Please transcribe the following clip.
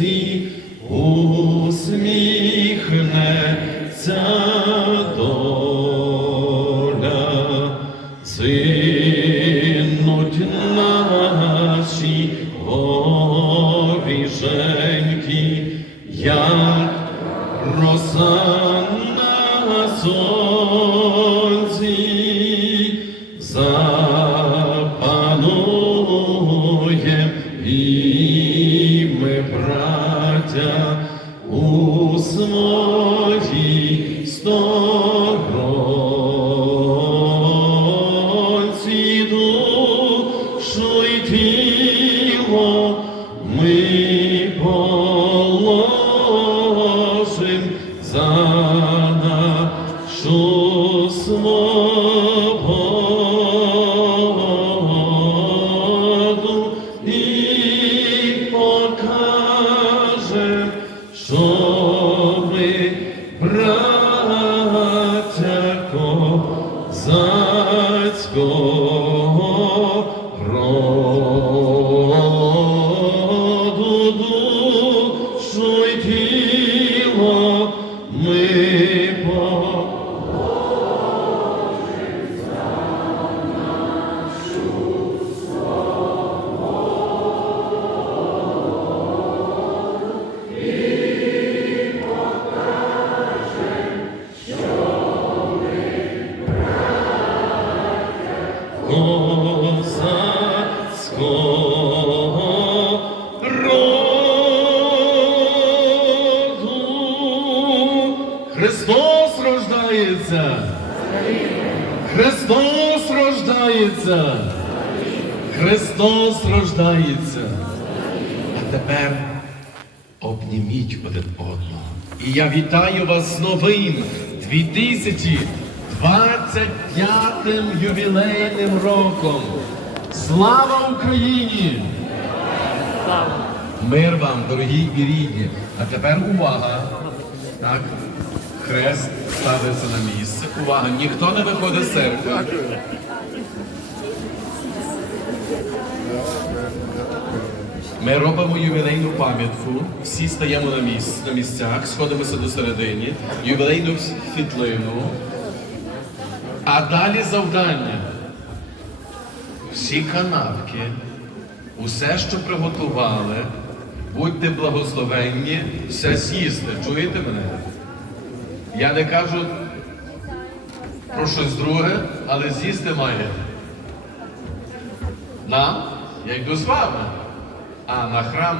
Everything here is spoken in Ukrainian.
віці усміхнеться доля, зинуть наші горіженьки, як роса на сонці, у сторонці душу й тіло ми положим за нашу Salzburg. Рождається! Христос рождається! Христос рождається! А тепер обніміть один одного. І я вітаю вас з новим 2025 ювілейним роком. Слава Україні! Мир вам, дорогі і рідні. А тепер увага. Так, хрест ставиться на місце. Увага, ніхто не виходить з церкви. Ми робимо ювілейну пам'ятку, всі стаємо на, місць, на місцях, сходимося до середини, ювілейну світлину. А далі завдання. Всі канапки, усе, що приготували, будьте благословенні, все з'їсти. Чуєте мене? Я не кажу про щось друге, але з'їсти має. Нам? Я йду з вами. А на храм